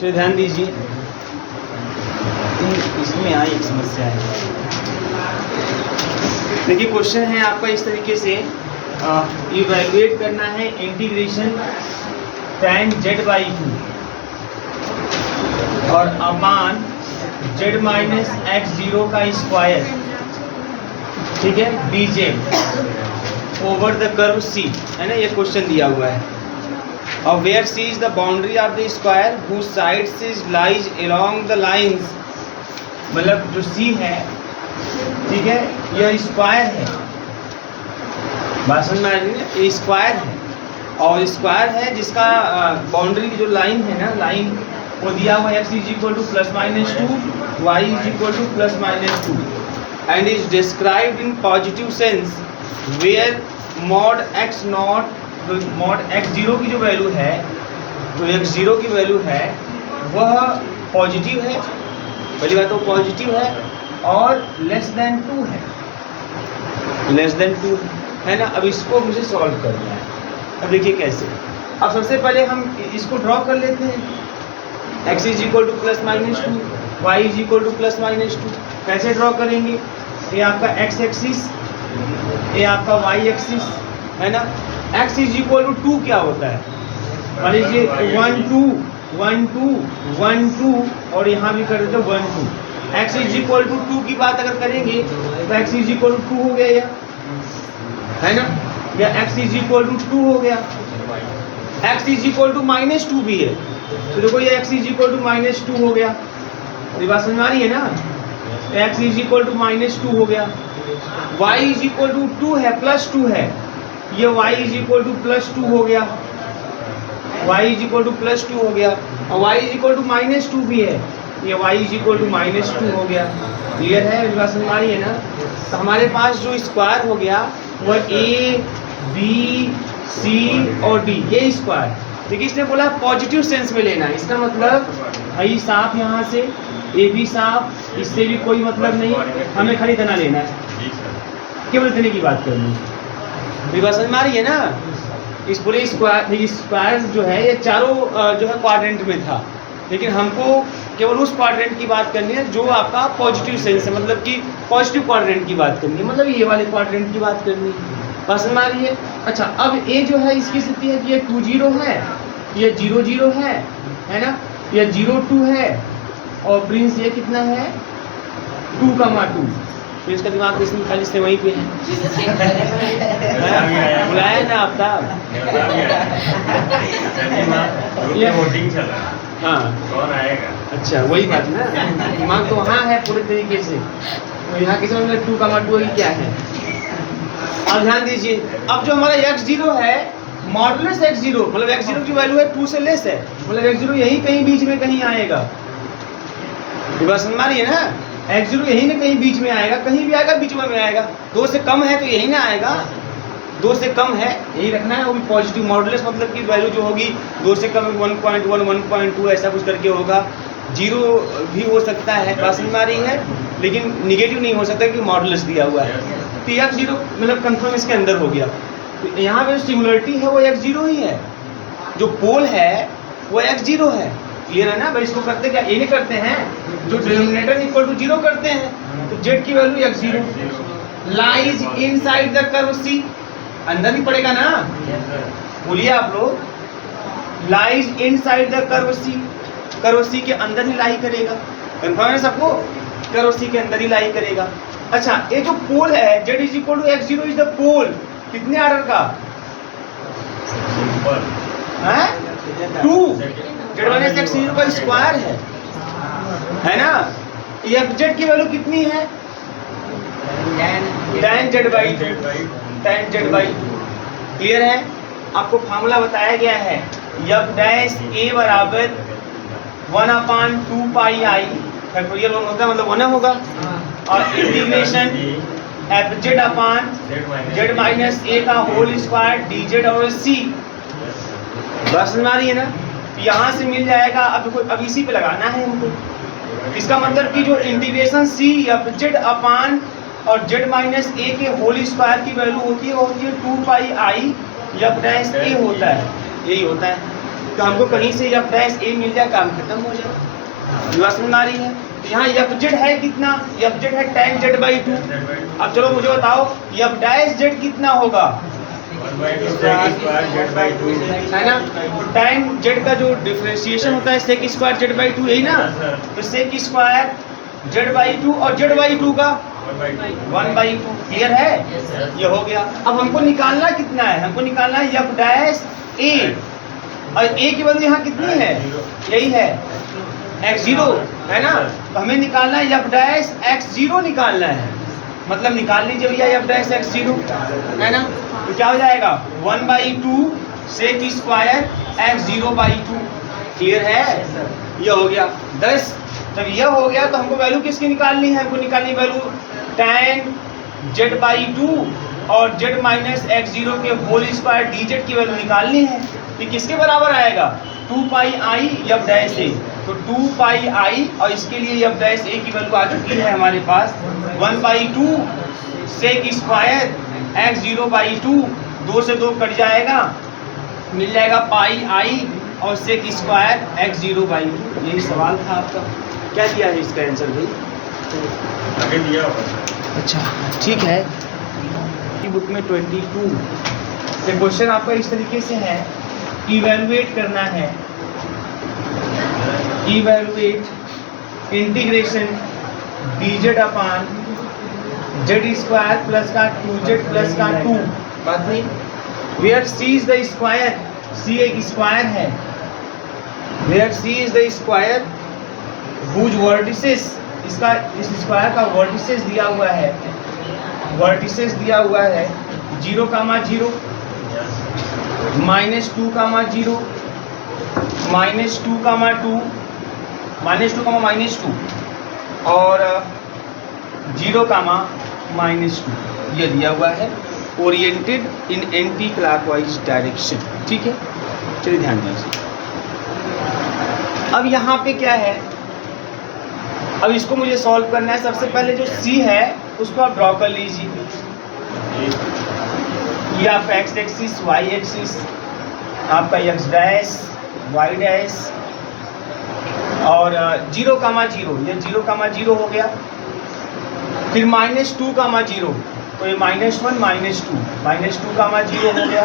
तो ध्यान दीजिए, इसमें आई एक समस्या है। देखिए क्वेश्चन है आपका इस तरीके से, इवैल्यूएट करना है इंटीग्रेशन tan z/2 और अपान z माइनस x0 का स्क्वायर, ठीक है, dz over the curve C, है ना, ये क्वेश्चन दिया हुआ है। और where C is the boundary of the square whose sides is lies along the lines, मतलब जो C है, ठीक है, यह स्क्वायर है, बात समझ में आ रही है, ये स्क्वायर है और स्क्वायर है जिसका बाउंड्री की जो लाइन है ना, लाइन वो दिया हुआ है x is equal to plus minus 2, y is equal to plus minus 2 and is described in positive sense where mod x naught, mod x0 की जो वैल्यू है, जो x0 की वैल्यू है वह पॉजिटिव है, पहली बात तो पॉजिटिव है और लेस देन 2 है, लेस देन 2 है ना। अब इसको मुझे सॉल्व करना है। अब देखिए कैसे। अब सबसे पहले हम इसको ड्रॉ कर लेते हैं, x is equal to plus minus 2, y is equal to plus minus 2। कैसे ड्रॉ करेंगे? ये आपका x एक्सिस, ये आपका y एक्सिस, है ना। x इज इक्वल टू 2 क्या होता है? मान लीजिए 1 2 1 2 1 2 और यहाँ भी कर देते 1 2। x इज इक्वल टू 2 की बात अगर करेंगे तो x इज इक्वल टू 2 हो गया या, है ना, या x इज इक्वल टू 2 हो गया। x is equal to minus 2 भी है, तो देखो ये x is equal to minus 2 हो गया, ये बात समझ में आ रही है ना। x is equal to minus 2 हो गया, y इज इक्वल टू 2 है, प्लस 2 है, ये y is equal to plus 2 हो गया, y is equal to plus 2 हो गया, और y is equal to minus 2 भी है, ये y is equal to minus 2 हो गया। क्लियर है, मेरी बात समझ में आ रही है ना। तो हमारे पास जो स्क्वायर हो गया वह a b c और d, ये स्क्वायर। देखिए इसने बोला पॉजिटिव सेंस में लेना, इसका मतलब भाई साफ यहाँ से ए बी साफ, इससे भी कोई मतलब नहीं, हमें खाली इतना लेना है, केवल इतने की बात करनी है। मेरी बात समझ में आ रही है ना। इस पूरे स्क्वायर जो है ये चारों जो है क्वाड्रेंट में था, लेकिन हमको केवल उस क्वाड्रेंट की बात करनी है जो आपका पॉजिटिव सेंस है, मतलब कि पॉजिटिव क्वाड्रेंट की बात करनी है, मतलब ये वाले क्वाड्रेंट की बात करनी है। बात समझ में आ रही है। अच्छा, अब ए जो है इसकी स्थिति है कि ये 2 0 है, ये 0 0 है ना, ये 0 2 है और प्रिंस ये कितना है 2, तो इसका दिमाग इसमें खाली से वहीं पे है। बुलाया ना आप साहब, हाँ कौन आएगा, अच्छा वही बात ना, दिमाग तो वहाँ है पूरे तरीके से, तो यहाँ किसी में 2, 2 क्या है। अब ध्यान दीजिए, अब जो हमारा x0 है, मॉडुलस x0, मतलब x0 की वैल्यू है 2 से लेस है, मतलब x0 यही कहीं बीच में कहीं आएगा, बस समझ रही है ना। x0 यही ना कहीं बीच में आएगा, कहीं भी आएगा बीच में आएगा, 2 से कम है तो यही ना आएगा, 2 से कम है यही रखना है, वो भी पॉजिटिव। मॉडुलस मतलब कि वैल्यू जो होगी 2 से कम 1.1 1.2 ऐसा कुछ करके होगा, 0 भी हो सकता है, बात समझ में आ रही है, लेकिन निगेटिव नहीं हो सकता कि मॉडुलस दिया हुआ है। तो x0 मतलब कंफर्म इसके अंदर हो गया। तो यहाँ पे जो सिंगुलरिटी है वो x0 ही है, जो पोल है वो x0 है। क्लियर है ना भाई। इसको करते क्या, ये नहीं करते हैं, जो डिनोमिनेटर इक्वल टू 0 करते हैं, तो z की value x0 lies inside the curve C, अंदर ही पड़ेगा ना, बोलिए आप लोग, lies inside the curve C, curve C के अंदर ही लाई करेगा, कंफर्म है सबको, कर्व C के अंदर ही लाई करेगा। अच्छा, ये जो पोल है z is equal to x0 is the pole, कितने ऑर्डर का है 2, z माइनस x0 का स्क्वायर है ना। fz की वैल्यू कितनी है tan z/2, tan z/2। Clear है। आपको फार्मूला बताया गया है, f डैश a बराबर 1/2 पाई i, फैक्टोरियल 1 होता है मतलब 1 होगा, और integration fz upon z minus a का होल स्क्वायर dz और c, बस समझ आ रही है ना। यहाँ से मिल जाएगा, अब इसी पे लगाना है हमको। इसका मतलब कि जो इंटीग्रेशन c fz अपान और z माइनस a के होल स्क्वायर की वैल्यू होती है वो होती है 2 पाई i f डैश a होता है, यही होता है। तो हमको कहीं से एफ डैश ए मिल जाए, काम खत्म हो जाए। बात समझ में आ रही है? तो यहाँ एफ जेड है कितना? एफ जेड है tan z बाई 2। अब चलो मुझे बताओ एफ डैश जेड कितना होगा? है ना? तो tan z का जो डिफरेंशिएशन होता है sec स्क्वायर z बाई 2, यही ना? तो sec स्क्वायर z बाई 2 और z बाई 2 का 1/2। क्लियर है? ये हो गया। अब हमको निकालना कितना है? हमको निकालना है एफ डैश ए, और ए की वैल्यू यहाँ कितनी है? यही है x0, है ना? तो हमें निकालना है एफ डैश x0 निकालना है। मतलब निकाल लीजिए भैया एफ डैश x0, है ना? तो क्या हो जाएगा? 1/2 sec स्क्वायर x0/2। क्लियर है? ये हो गया 10। जब यह हो गया तो हमको वैल्यू किसकी निकालनी है? हमको निकालनी वैल्यू tan z/2 और z माइनस x0 के होल स्क्वायर dz की वैल्यू निकालनी है। ये किसके बराबर आएगा? 2 पाई आई एफ डैश ए। तो 2 पाई आई और इसके लिए एफ डैश ए की वैल्यू आ चुकी है हमारे पास 1/2 sec स्क्वायर x0/2। 2 से 2 कट जाएगा, मिल जाएगा पाई आई और sec स्क्वायर x0/2। यही सवाल था आपका। क्या दिया है इसका आंसर भाई? आगे दिया होगा। अच्छा ठीक है। बुक में 22 से क्वेश्चन आपका इस तरीके से है, इवैल्यूएट करना है। Evaluate integration dz upon z square plus का 2z प्लस का 2। बात नहीं, where c is the square, c एक स्क्वायर है। Where c is the square whose vertices, इसका इस स्क्वायर का वर्टिसेस दिया हुआ है। वर्टिसेस दिया हुआ है 0, -0, -2, -2, -2, -2, और 0, -2 ये दिया हुआ है। ओरिएंटेड इन एंटी क्लॉकवाइज डायरेक्शन। ठीक है, चलिए ध्यान दीजिए। अब यहाँ पे क्या है? अब इसको मुझे सॉल्व करना है। सबसे पहले जो c है उसको आप ड्रॉ कर लीजिए। ये आपका x एक्सिस, y एक्सिस, आपका x डैश, y डैश, और 0, 0, ये 0, 0 हो गया। फिर -2, 0, तो ये -1, -2, -2, -2, 0 हो गया।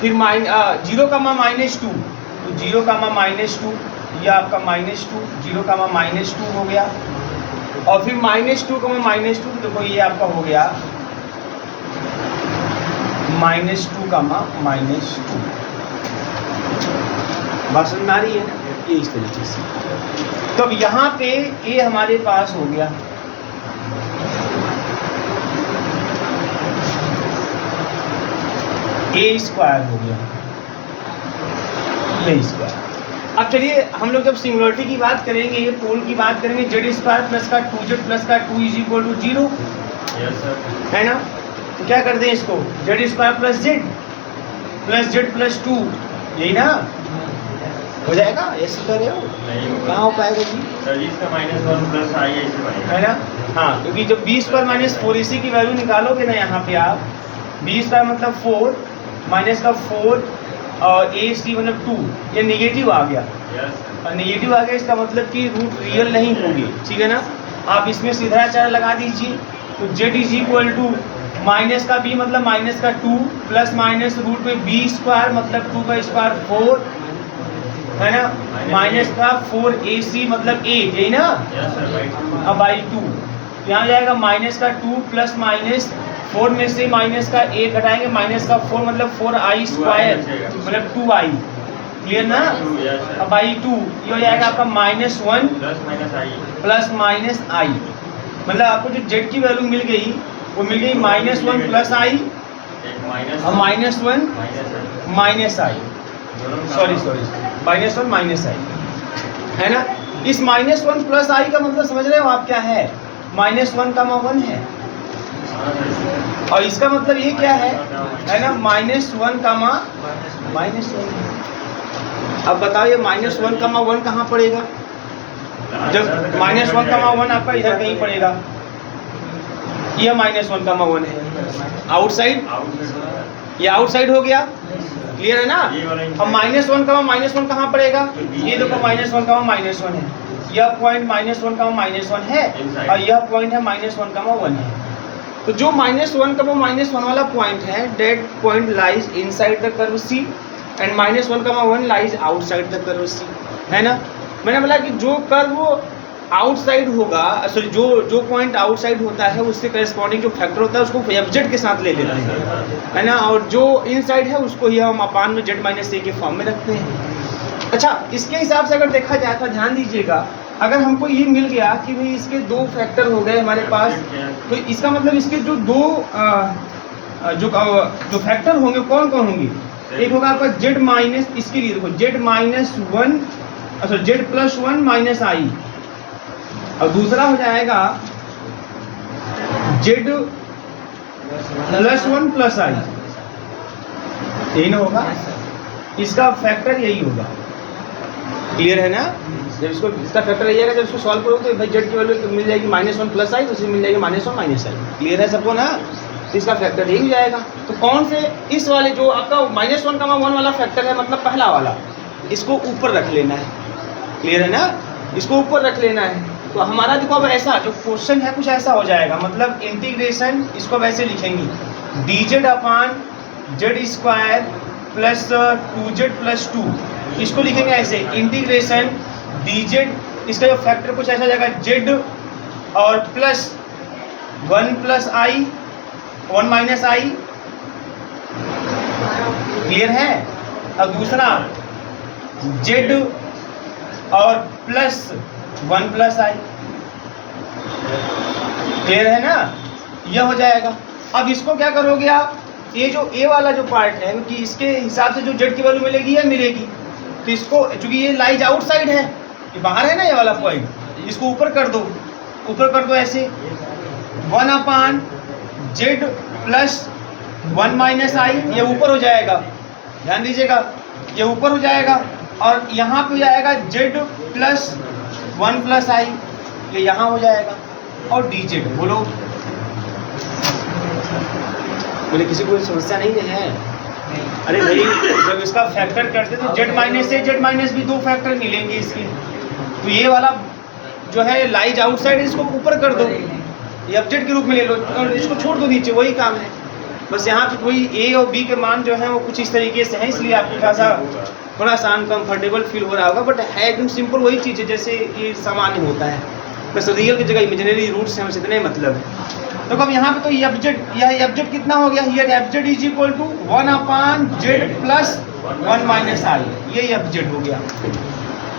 फिर 0, -2, तो 0, -2, यह आपका -2, 0, -2 हो गया। और फिर -2, -2, देखो ये आपका हो गया -2, -2। बात समझ में आ रही है? ये इस तरीके से। तो अब यहाँ पे ये हमारे पास हो गया a स्क्वायर हो गया, ये स्क्वायर। अब चलिए हम लोग जब सिंगुलरिटी की बात करेंगे, ये पोल की बात करेंगे, z स्क्वायर प्लस का 2z प्लस का 2 इज इक्वल टू 0, है ना? तो क्या कर दें इसको? z square plus z plus 2, यही ना हो जाएगा? ऐसे कर रहे हो? कहाँ हो पाएगा जी? सर इसका -1 प्लस आई ऐसे बनेगा, है ना? हाँ, क्योंकि जब b स्क्वायर माइनस 4ac की वैल्यू निकालोगे ना यहाँ पे आप, b स्क्वायर मतलब 4 माइनस का 4 और ac मतलब 2, ये नेगेटिव आ गया। और नेगेटिव आ गया इसका मतलब कि रूट रियल नहीं होगी। ठीक है ना? आप इसमें सीधा चार लगा दीजिए। तो z is equal to minus का b मतलब माइनस का 2 प्लस माइनस रूट में b स्क्वायर मतलब 2 का स्क्वायर 4, है ना? माइनस का 4ac मतलब 8, यही ना? अब बाई 2 यहाँ जाएगा माइनस का 2 प्लस माइनस 4 में से माइनस का 1 घटाएंगे, माइनस का 4 मतलब 4i स्क्वायर मतलब 2i। क्लियर ना? अब बाई 2 ये हो जाएगा आपका -1 प्लस माइनस आई। मतलब आपको जो z की वैल्यू मिल गई वो मिल गई -1 प्लस आई और -1 माइनस आई, सॉरी -1 माइनस आई, है ना? इस -1 प्लस आई का मतलब समझ रहे हो आप क्या है? -1, है। और इसका मतलब ये क्या है ना? -1, -1। अब बताओ ये -1, 1 कहाँ पड़ेगा? जब -1, 1 आपका इधर कहीं पड़ेगा। यह -1, 1 है आउटसाइड, ये आउटसाइड हो गया। क्लियर है ना। ये वाला अब -1 का -1 कहाँ पड़ेगा, ये देखो -1 का -1 है, यह पॉइंट -1 का -1 है और यह पॉइंट है -1 का 1 है। तो जो -1 का -1 वाला पॉइंट है, that point lies inside the curve C and -1 का 1 lies outside the curve C, है ना। मैंने बोला कि जो कर्व आउटसाइड होगा, सॉरी जो पॉइंट आउटसाइड होता है उससे करस्पॉन्डिंग जो फैक्टर होता है उसको FZ के साथ ले लेते हैं, है ना। और जो इनसाइड है उसको ही हम अपान में Z-A के फॉर्म में रखते हैं। अच्छा, इसके हिसाब से अगर देखा जाए तो ध्यान दीजिएगा, अगर हमको ये मिल गया कि भाई इसके दो फैक्टर हो गए हमारे पास, तो इसका मतलब इसके जो दो जो फैक्टर होंगे कौन कौन होंगे, एक होगा आपका Z- इसके लिए देखो Z-1 Z+1 माइनस आई, और दूसरा हो जाएगा Z+1 प्लस आई, यही ना होगा, इसका फैक्टर यही होगा। क्लियर है ना। जब इसका फैक्टर यही है, जब इसको सॉल्व करोगे तो भाई Z की वैल्यू मिल जाएगी -1 प्लस आई, दूसरी मिल जाएगी -1 माइनस आई। क्लियर है सबको ना। तो इसका फैक्टर यही हो जाएगा। तो कौन से, इस वाले जो आपका -1 का 1 वाला फैक्टर है, मतलब पहला वाला, इसको ऊपर रख लेना है। क्लियर है ना, इसको ऊपर रख लेना है। तो हमारा देखो अब ऐसा जो क्वेश्चन है कुछ ऐसा हो जाएगा, मतलब इंटीग्रेशन इसको वैसे लिखेंगे dz/z² प्लस 2z+2, इसको लिखेंगे ऐसे इंटीग्रेशन dz, इसका जो फैक्टर कुछ ऐसा जाएगा z और प्लस 1 प्लस आई 1 माइनस आई। क्लियर है। और दूसरा z और प्लस 1 प्लस आई। क्लियर है ना, यह हो जाएगा। अब इसको क्या करोगे आप, ये जो ए वाला जो पार्ट है कि इसके हिसाब से जो जेड की वैल्यू मिलेगी या मिलेगी, तो इसको चूंकि ये लाइज आउटसाइड है, ये बाहर है ना ये वाला पॉइंट, इसको ऊपर कर दो, ऊपर कर दो ऐसे 1/z+1 माइनस आई, ये ऊपर हो जाएगा। ध्यान दीजिएगा, ये ऊपर हो जाएगा और यहाँ पे हो जाएगा z+1 प्लस आई, ये यहाँ हो जाएगा। और dz बोलो, बोले किसी को समस्या नहीं है। अरे भाई जब इसका फैक्टर करते तो z- भी दो फैक्टर मिलेंगे इसके, तो ये वाला जो है लाइज आउटसाइड, इसको ऊपर कर दो, ये FZ के रूप में ले लो और इसको छोड़ दो नीचे, वही काम है। बस यहाँ पे कोई ए और बी के मान जो है वो कुछ इस तरीके से है, इसलिए आपको थोड़ा सा अनकम्फर्टेबल फील हो रहा होगा, बट है एकदम सिंपल वही चीज़ है जैसे ये सामान्य होता है, बस रियल की जगह इमेजिनरी रूट्स हैं, बस इतने मतलब है। तो अब यहाँ पे तो FZ, यह FZ कितना हो गया, ये FZ = 1/z+1 माइनस आई, ये FZ हो गया।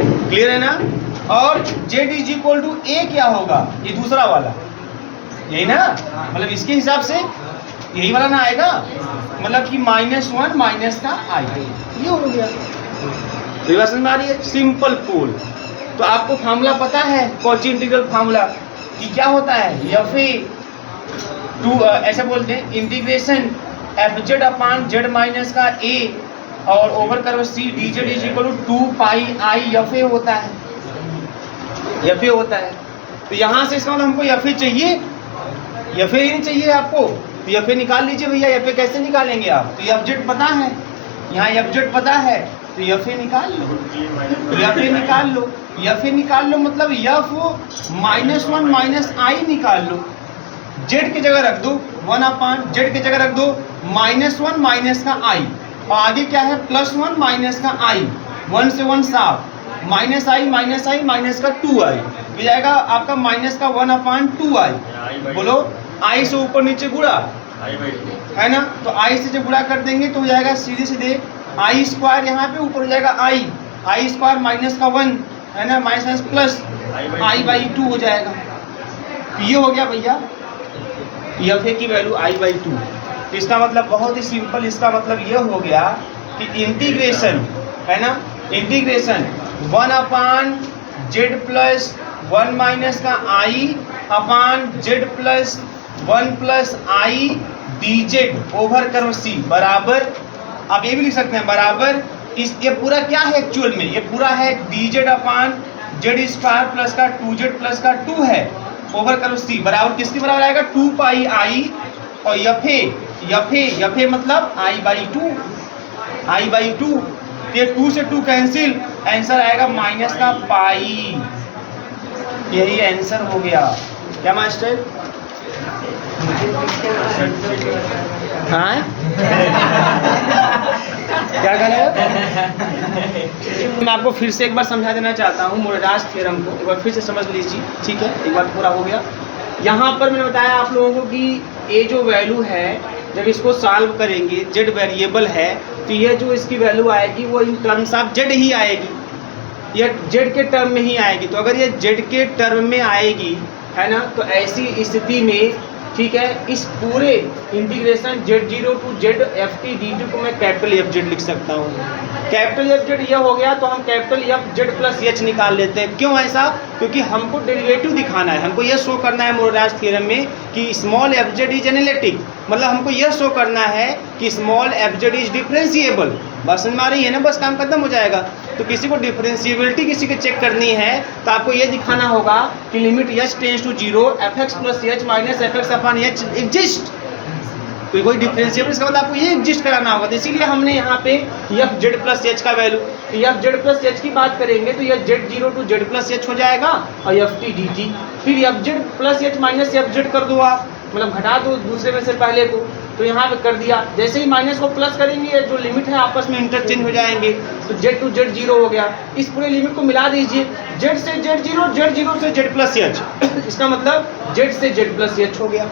क्लियर है ना। और Z = A क्या होगा, ये दूसरा वाला, यही ना, मतलब इसके हिसाब से यही वाला ना आएगा, मतलब कि -1 माइनस का आई, ये हो गया। समझ में आ रही है, सिंपल पोल। तो आपको फार्मूला पता है कॉची इंटीग्रल फार्मूला कि क्या होता है, FA ऐसे बोलते हैं इंटीग्रेशन FZ/z का A और over curve C dz = 2πi FA होता है, FA होता है। तो यहाँ से इसका मतलब हमको FA चाहिए, FA ही नहीं चाहिए आपको, तो FA निकाल लीजिए भैया। FA कैसे निकालेंगे आप, तो FZ पता है, यहाँ FZ पता है, तो FA निकाल लो, FA निकाल लो, FA निकाल लो, मतलब F-1 माइनस आई निकाल लो, Z की जगह रख दो 1/z की जगह रख दो -1 माइनस का आई, और आगे क्या है +1 माइनस का आई, 1 से 1 साफ, माइनस आई माइनस का 2i, हो जाएगा आपका माइनस का 1/2i। बोलो आई से ऊपर नीचे गुणा है ना, तो आई से जब गुणा कर देंगे तो हो जाएगा सीधे सीधे i² यहाँ पे ऊपर हो जाएगा i² माइनस का 1 है ना, माइनस प्लस i/2 हो जाएगा। तो ये हो गया भैया FA की वैल्यू i/2। तो इसका मतलब बहुत ही सिंपल, इसका मतलब ये हो गया कि इंटीग्रेशन है ना, इंटीग्रेशन 1/z+1 माइनस का i/z+1 प्लस आई dz ओवर कर्व C बराबर, आप ये भी लिख सकते हैं बराबर इस, ये पूरा क्या है एक्चुअल में, ये पूरा है dz/z² प्लस का 2z प्लस का 2 है ओवर कर्व C बराबर किसके बराबर आएगा 2πi, और FA मतलब i/2। आई बाई 2, ये 2 से 2 कैंसिल, आंसर आएगा माइनस का पाई। यही आंसर हो गया। क्या मास्टर? हाँ क्या कर रहे हो? मैं आपको फिर से एक बार समझा देना चाहता हूँ मोरेरास थ्योरम को, एक बार फिर से समझ लीजिए, ठीक है? एक बार पूरा हो गया। यहाँ पर मैंने बताया आप लोगों को कि ये जो वैल्यू है जब इसको सॉल्व करेंगे, जेड वेरिएबल है, तो ये जो इसकी वैल्यू आएगी वो इन टर्म्स ऑफ जेड ही आएगी, ये जेड के टर्म में ही आएगी। तो अगर ये जेड के टर्म में आएगी, है ना, तो ऐसी स्थिति में, ठीक है, इस पूरे integration Z0 to Z F T D T को मैं कैपिटल एफ जेड लिख सकता हूँ। कैपिटल एफ जेड यह हो गया, तो हम capital F Z plus H निकाल लेते हैं। क्यों ऐसा? क्योंकि हमको डेरिवेटिव दिखाना है, हमको यह शो करना है मोरेरास थ्योरम में कि small F Z is analytic, मतलब हमको यह शो करना है कि small F Z is differentiable. बस समझ में आ रही है ना? बस काम खत्म हो जाएगा। तो किसी को डिफरेंशिएबिलिटी किसी को चेक करनी है तो आपको ये दिखाना होगा कि limit H tends to 0 F X plus H minus F X upon H exist. कोई डिफरेंशिएबल, इसका मतलब आपको ये एग्जिस्ट कराना होगा। तो इसीलिए हमने यहाँ पे एफ जेड प्लस एच का value, F Z plus H की बात करेंगे तो यह Z0 to Z plus H हो जाएगा और एफ टी डी टी, फिर F Z plus H minus F Z कर दो आप, मतलब घटा दो दूसरे में से पहले को, तो यहाँ पे कर दिया। जैसे ही माइनस को प्लस करेंगे जो लिमिट है आपस में इंटरचेंज हो जाएंगे, तो जेड टू जेड 0 हो गया। इस पूरे लिमिट को मिला दीजिए, जेड से जेड 0, जेड 0 से जेड प्लस एच, इसका मतलब जेड से जेड प्लस एच हो गया।